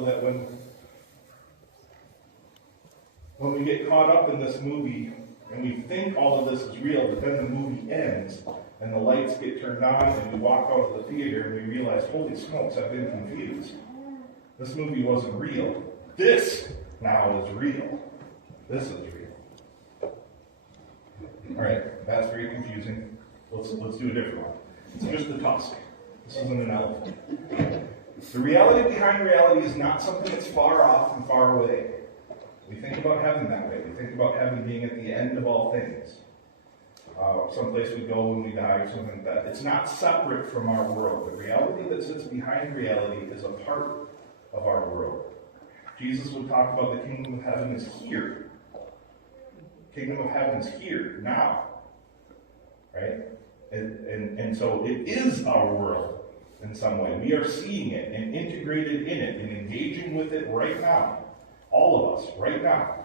so that when we get caught up in this movie and we think all of this is real, but then the movie ends and the lights get turned on and we walk out of the theater and we realize, holy smokes, I've been confused. This movie wasn't real. This now is real. This is real. All right, that's very confusing. Let's do a different one. It's just a tusk. This isn't an elephant. The reality behind reality is not something that's far off and far away. We think about heaven that way. We think about heaven being at the end of all things. Someplace we go when we die or something like that. It's not separate from our world. The reality that sits behind reality is a part of our world. Jesus would talk about the kingdom of heaven is here. Kingdom of heaven is here, now. Right? And so it is our world in some way. We are seeing it and integrated in it and engaging with it right now. All of us, right now.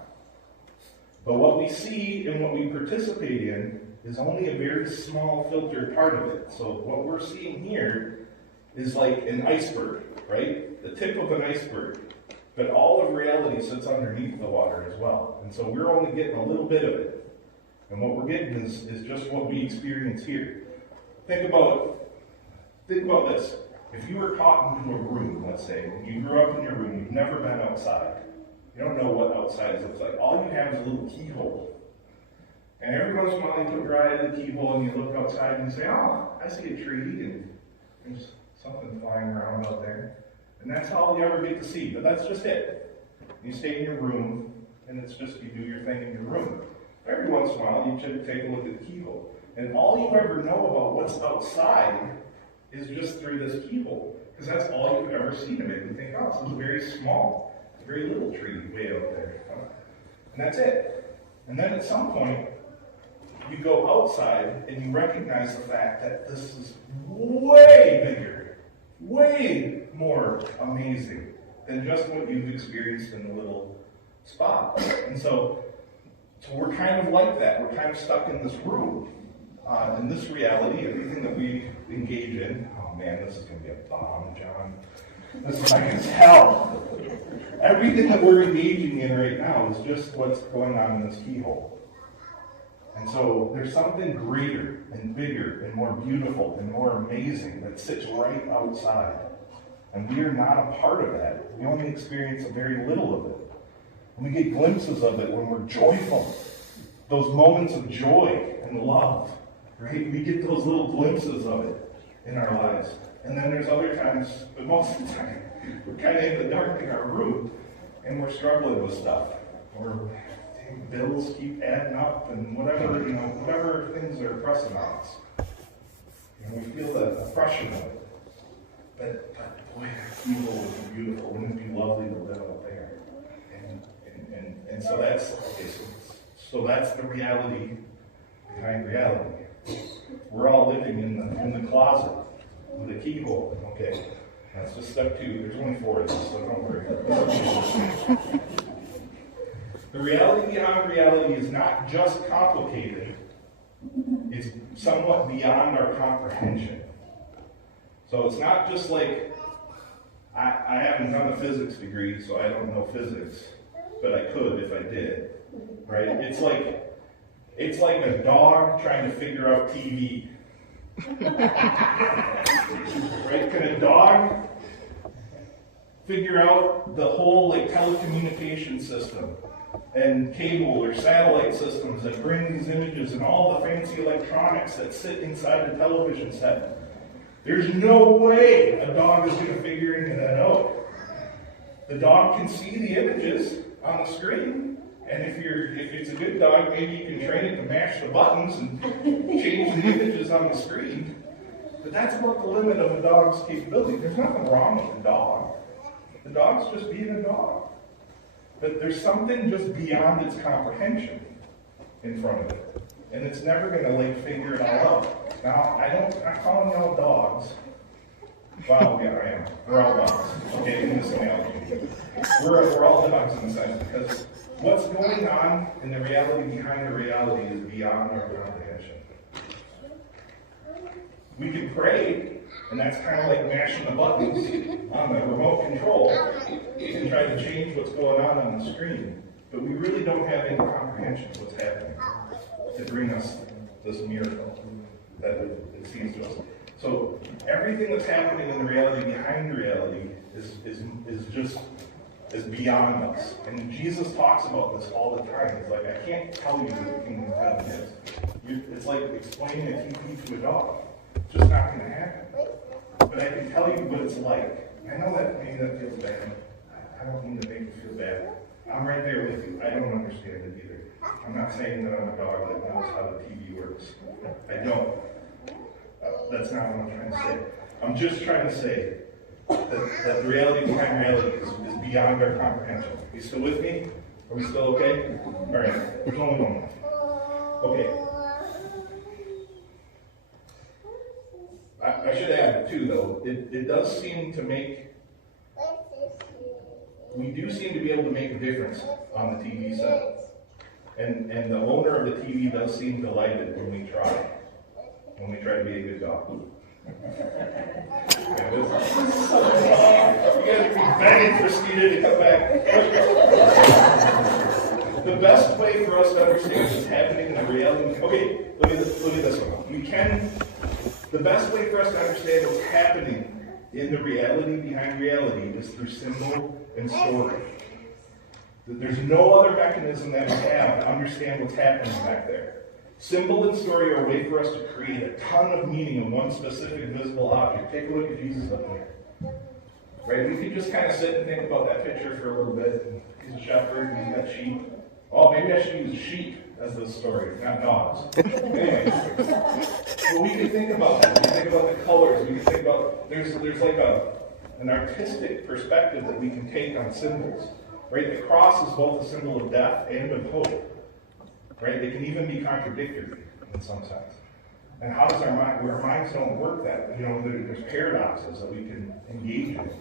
But what we see and what we participate in is only a very small filtered part of it. So what we're seeing here is like an iceberg, right? The tip of an iceberg. But all of reality sits underneath the water as well. And so we're only getting a little bit of it. And what we're getting is just what we experience here. Think about this. If you were caught into a room, let's say, and you grew up in your room, you've never been outside. You don't know what outside looks like. All you have is a little keyhole. And every once in a while you put your eye to the keyhole and you look outside and you say, oh, I see a tree and there's something flying around out there. And that's all you ever get to see, but that's just it. You stay in your room and it's just you do your thing in your room. Every once in a while you should take a look at the keyhole. And all you ever know about what's outside is just through this keyhole. Because that's all you've ever seen of it. And you think, oh, this is very small, very little tree way out there. And that's it. And then at some point, you go outside and you recognize the fact that this is way bigger, way more amazing than just what you've experienced in the little spot. And so we're kind of like that. We're kind of stuck in this room. In this reality, everything that we engage in, oh man, this is going to be a bomb, John. This is, I can tell. Everything that we're engaging in right now is just what's going on in this keyhole. And so there's something greater and bigger and more beautiful and more amazing that sits right outside. And we are not a part of that. We only experience a very little of it. And we get glimpses of it when we're joyful. Those moments of joy and love, right? We get those little glimpses of it in our lives. And then there's other times, but most of the time, we're kind of in the dark in our room and we're struggling with stuff. Or bills keep adding up and whatever things are pressing on us. And we feel the oppression of it. But boy, that keyhole would be beautiful. Wouldn't it be lovely to live up there? And so that's okay. So that's the reality behind reality. We're all living in the closet with a keyhole. Okay, that's just step 2. There's only 4 of these, so don't worry. The reality behind reality is not just complicated. It's somewhat beyond our comprehension. So it's not just like, I haven't done a physics degree, so I don't know physics, but I could if I did, right? It's like a dog trying to figure out TV. Right? Can a dog figure out the whole telecommunication system and cable or satellite systems that bring these images and all the fancy electronics that sit inside a television set? There's no way a dog is going to figure any of that out. The dog can see the images on the screen, and if it's a good dog, maybe you can train it to mash the buttons and change the images on the screen. But that's about the limit of a dog's capability. There's nothing wrong with the dog. The dog's just being a dog. But there's something just beyond its comprehension in front of it. And it's never going to figure it all out. Now, I'm calling y'all dogs. Well, yeah, I am. We're all dogs. Okay, in this analogy. We're all dogs in a sense, because what's going on in the reality behind the reality is beyond our comprehension. We can pray, and that's kind of like mashing the buttons on the remote control. can try to change what's going on the screen, but we really don't have any comprehension of what's happening to bring us this miracle that it seems to us. So everything that's happening in the reality behind reality is beyond us. And Jesus talks about this all the time. It's like, I can't tell you what the kingdom of heaven is. It's like explaining a TV to a dog. It's just not going to happen. But I can tell you what it's like. I know that maybe that feels bad. I don't mean to make you feel bad. I'm right there with you. I don't understand it either. I'm not saying that I'm a dog that knows how the TV works. I don't. That's not what I'm trying to say. I'm just trying to say that the reality behind reality is beyond our comprehension. Are you still with me? Are we still okay? All right. There's only one more. Okay. I should add, too, though, it does seem to make, we do seem to be able to make a difference on the TV set. And the owner of the TV does seem delighted when we try to be a good dog. You guys be begging for Steve to come back. The best way for us to understand what's happening in the reality. Okay, look at this one. The best way for us to understand what's happening in the reality behind reality is through symbol and story. There's no other mechanism that we have to understand what's happening back there. Symbol and story are a way for us to create a ton of meaning in one specific visible object. Take a look at Jesus up there. Right? We could just kind of sit and think about that picture for a little bit. He's a shepherd, and he's got sheep. Oh, maybe I should use sheep as the story, not dogs. Anyway, but we can think about that. We can think about the colors. We can think about, there's like an artistic perspective that we can take on symbols. Right? The cross is both a symbol of death and of hope. Right? They can even be contradictory in some sense. And how does our minds don't work that? There's paradoxes that we can engage in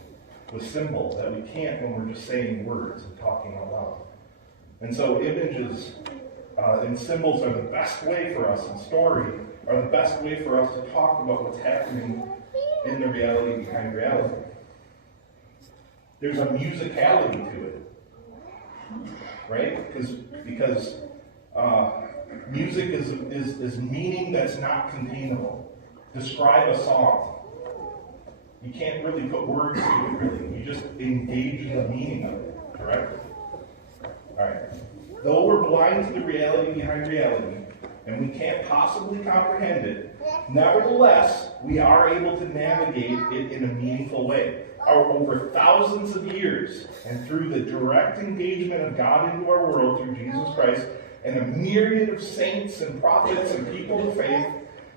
with symbols that we can't when we're just saying words and talking out loud. And so images and symbols are the best way for us, and story are the best way for us to talk about what's happening in the reality behind reality. There's a musicality to it. Right? Because music is meaning that's not containable. Describe a song. You can't really put words to it, really. You just engage the meaning of it, correct? All right. Though we're blind to the reality behind reality, and we can't possibly comprehend it, nevertheless, we are able to navigate it in a meaningful way. Over thousands of years, and through the direct engagement of God into our world through Jesus Christ, and a myriad of saints and prophets and people of faith,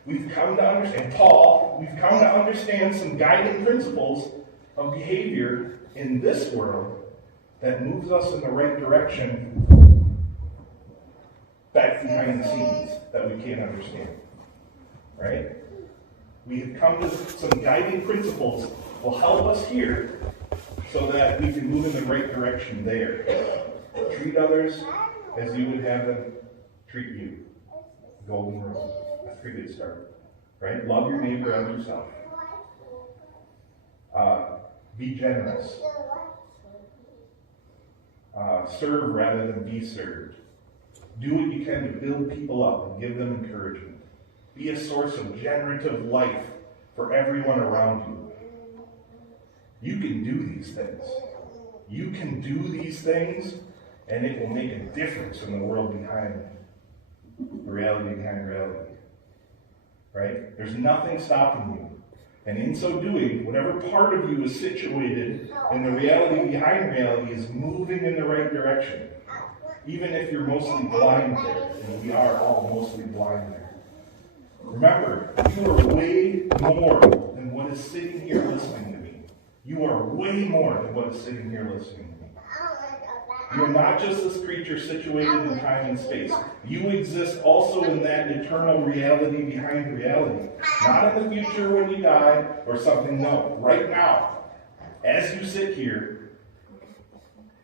we've come to understand, we've come to understand some guiding principles of behavior in this world that moves us in the right direction back behind the scenes that we can't understand. Right? We have come to some guiding principles will help us here so that we can move in the right direction there. Treat others as you would have them treat you. Golden rule. That's a pretty good start. Right? Love your neighbor as yourself. Be generous. Serve rather than be served. Do what you can to build people up and give them encouragement. Be a source of generative life for everyone around you. You can do these things. You can do these things, and it will make a difference in the world behind the reality behind reality. Right? There's nothing stopping you. And in so doing, whatever part of you is situated in the reality behind reality is moving in the right direction. Even if you're mostly blind there, and we are all mostly blind there. Remember, you are way more than what is sitting here listening to me. You are way more than what is sitting here listening to me. You're not just this creature situated in time and space. You exist also in that eternal reality behind reality. Not in the future when you die or something, no. Right now, as you sit here,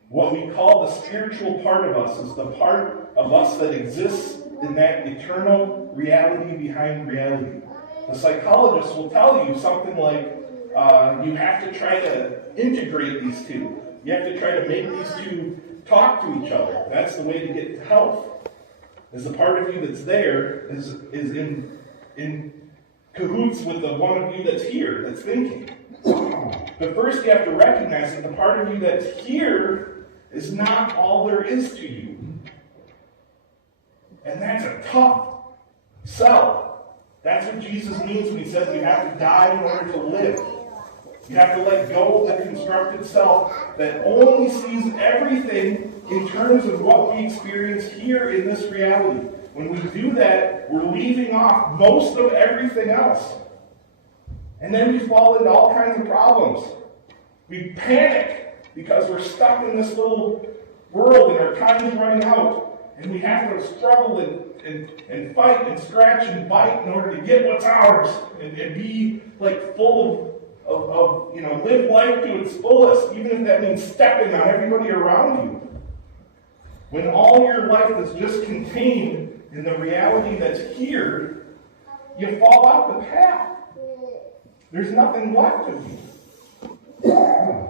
what we call the spiritual part of us is the part of us that exists in that eternal reality behind reality. The psychologists will tell you something like, you have to try to integrate these two. You have to try to make these two talk to each other. That's the way to get to health. Is the part of you that's there is in cahoots with the one of you that's here, that's thinking. But first you have to recognize that the part of you that's here is not all there is to you. And that's a tough sell. That's what Jesus means when he says you have to die in order to live. You have to let go of the constructed self that only sees everything in terms of what we experience here in this reality. When we do that, we're leaving off most of everything else. And then we fall into all kinds of problems. We panic because we're stuck in this little world and our time is running out. And we have to struggle and fight and scratch and bite in order to get what's ours. And be like full of live life to its fullest, even if that means stepping on everybody around you. When all your life is just contained in the reality that's here, you fall off the path. There's nothing left of you.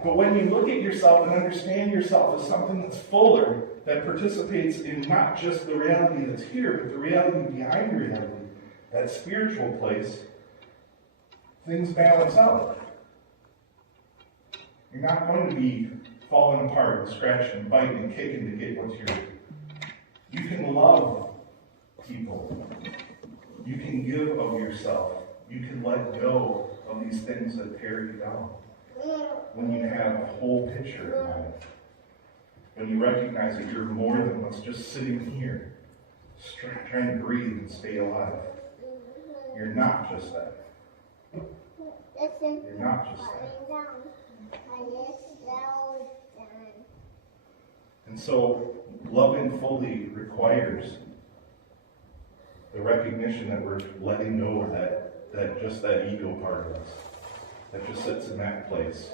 But when you look at yourself and understand yourself as something that's fuller, that participates in not just the reality that's here, but the reality behind reality, that spiritual place, things balance out. You're not going to be falling apart and scratching and biting and kicking to get what's yours. You can love people. You can give of yourself. You can let go of these things that tear you down. When you have a whole picture in mind. When you recognize that you're more than what's just sitting here, trying to breathe and stay alive. You're not just that. You're not just that. And so, loving fully requires the recognition that we're letting go of that ego part of us that just sits in that place,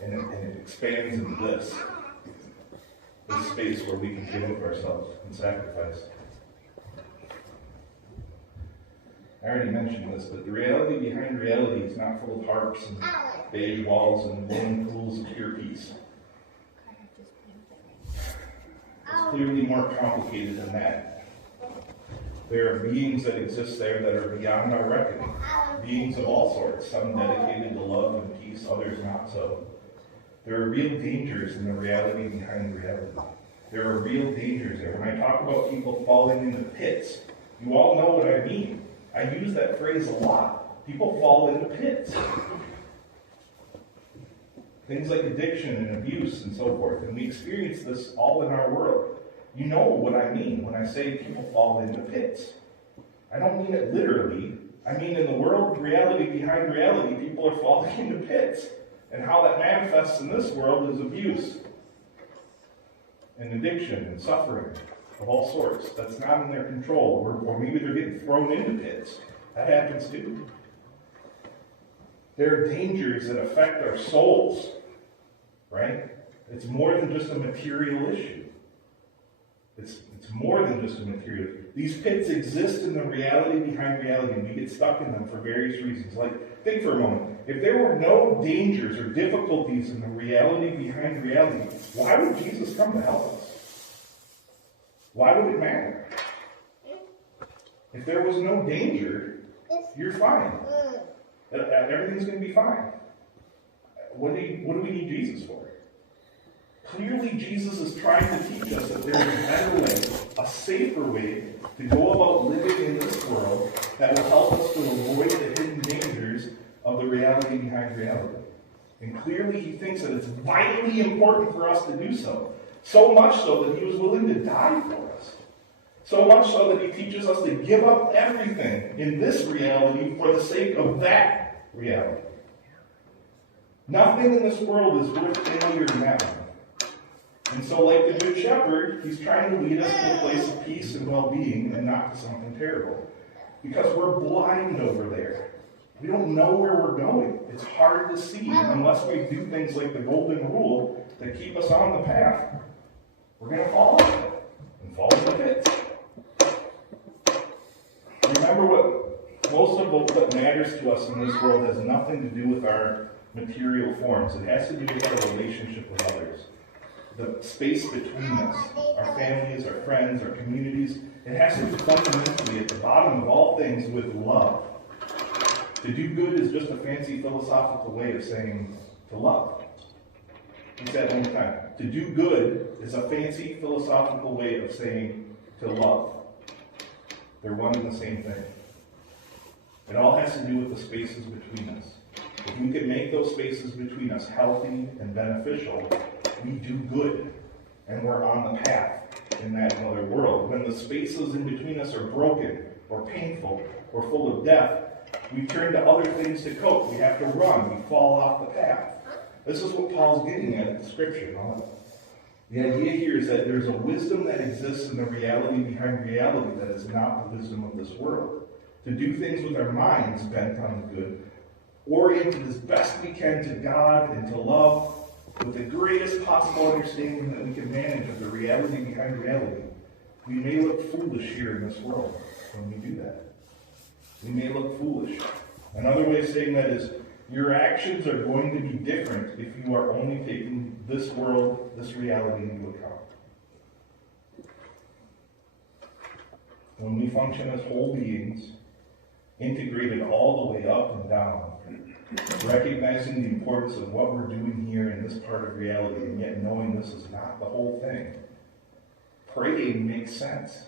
and it expands into this space where we can give of ourselves and sacrifice. I already mentioned this, but the reality behind reality is not full of harps and beige walls and warm pools of pure peace. It's clearly more complicated than that. There are beings that exist there that are beyond our reckoning. Beings of all sorts, some dedicated to love and peace, others not so. There are real dangers in the reality behind reality. There are real dangers there. When I talk about people falling into pits, you all know what I mean. I use that phrase a lot. People fall into pits. Things like addiction and abuse and so forth. And we experience this all in our world. You know what I mean when I say people fall into pits. I don't mean it literally. I mean in the world, reality behind reality, people are falling into pits. And how that manifests in this world is abuse and addiction and suffering of all sorts. That's not in their control. Or maybe they're getting thrown into pits. That happens too. There are dangers that affect our souls, right? It's more than just a material issue. It's more than just a material. These pits exist in the reality behind reality, and we get stuck in them for various reasons. Like, think for a moment. If there were no dangers or difficulties in the reality behind reality, why would Jesus come to help us? Why would it matter? If there was no danger, you're fine. Everything's going to be fine. What do we need Jesus for? Clearly, Jesus is trying to teach us that there's a better way, a safer way to go about living in this world that will help us to avoid the hidden dangers of the reality behind reality. And clearly, he thinks that it's vitally important for us to do so. So much so that he was willing to die for us. So much so that he teaches us to give up everything in this reality for the sake of that reality. Nothing in this world is worth failure in that one. And so, like the Good Shepherd, he's trying to lead us to a place of peace and well-being and not to something terrible. Because we're blind over there. We don't know where we're going. It's hard to see unless we do things like the golden rule that keep us on the path. We're going to fall off it and fall in the pits. Remember, most of what matters to us in this world has nothing to do with our material forms. It has to do with our relationship with others. the space between us, our families, our friends, our communities, it has to be fundamentally at the bottom of all things with love. To do good is just a fancy philosophical way of saying to love. Let's say that one more time. To do good is a fancy philosophical way of saying to love. They're one and the same thing. It all has to do with the spaces between us. If we can make those spaces between us healthy and beneficial, we do good. And we're on the path in that other world. When the spaces in between us are broken, or painful, or full of death, we turn to other things to cope. We have to run. We fall off the path. This is what Paul's getting at in Scripture. The idea here is that there's a wisdom that exists in the reality behind reality that is not the wisdom of this world. To do things with our minds bent on the good, oriented as best we can to God and to love, with the greatest possible understanding that we can manage of the reality behind reality. We may look foolish here in this world when we do that. We may look foolish. Another way of saying that is, your actions are going to be different if you are only taking this world, this reality into account. When we function as whole beings, integrated all the way up and down, recognizing the importance of what we're doing here in this part of reality, and yet knowing this is not the whole thing, praying makes sense.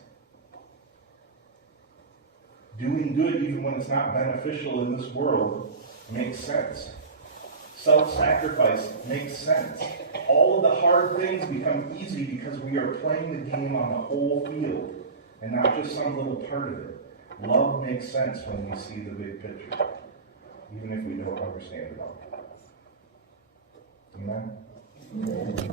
Doing good, even when it's not beneficial in this world, makes sense. Self-sacrifice makes sense. All of the hard things become easy because we are playing the game on the whole field and not just some little part of it. Love makes sense when we see the big picture, even if we don't understand it all. Amen?